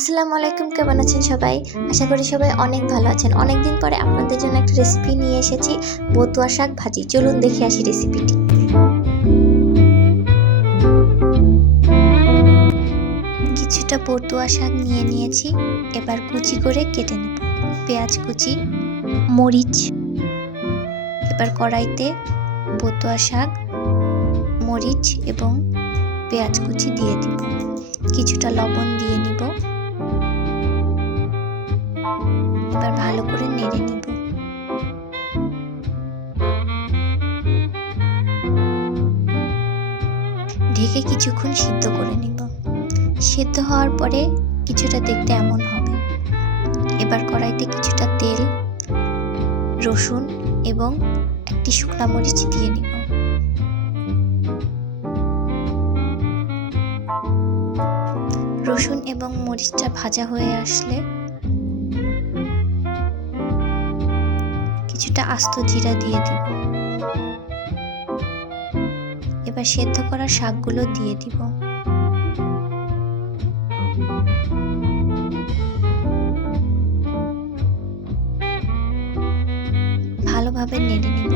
আসসালামু আলাইকুম, কেমন আছেন সবাই? আশা করি সবাই অনেক ভালো আছেন। অনেকদিন পরে আপনাদের জন্য একটা রেসিপি নিয়ে এসেছি, বতুয়া শাক ভাজি। চলুন দেখে আসি রেসিপিটি। কিছুটা বতুয়া শাক নিয়ে নিয়েছি, এবার কুচি করে কেটে নেব। পেঁয়াজ কুচি, মরিচ। এবার কড়াইতে বতুয়া শাক, মরিচ এবং পেঁয়াজ কুচি দিয়ে দিব। কিছুটা লবণ দিয়ে নিব। এবার ভালো করে নেড়ে নিব। ঢেকে কিছুক্ষণ সিদ্ধ করে নিব। সিদ্ধ হওয়ার পরে কিছুটা দেখতে এমন হবে। এবার কড়াইতে কিছুটা তেল, রসুন এবং একটি শুকনো মরিচ দিয়ে নিব। রসুন এবং মরিচটা ভাজা হয়ে আসলে কিছুটা আস্ত জিরা দিয়ে দিব। এবার সেদ্ধ করা শাকগুলো দিয়ে দিব। ভালোভাবে নেড়ে নিব।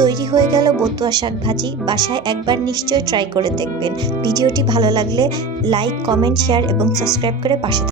তৈরি হয়ে গেল বতুয়া শাক ভাজি। বাসায় একবার নিশ্চয়ই ট্রাই করে দেখবেন। ভিডিওটি ভালো লাগলে লাইক, কমেন্ট, শেয়ার এবং সাবস্ক্রাইব করে পাশে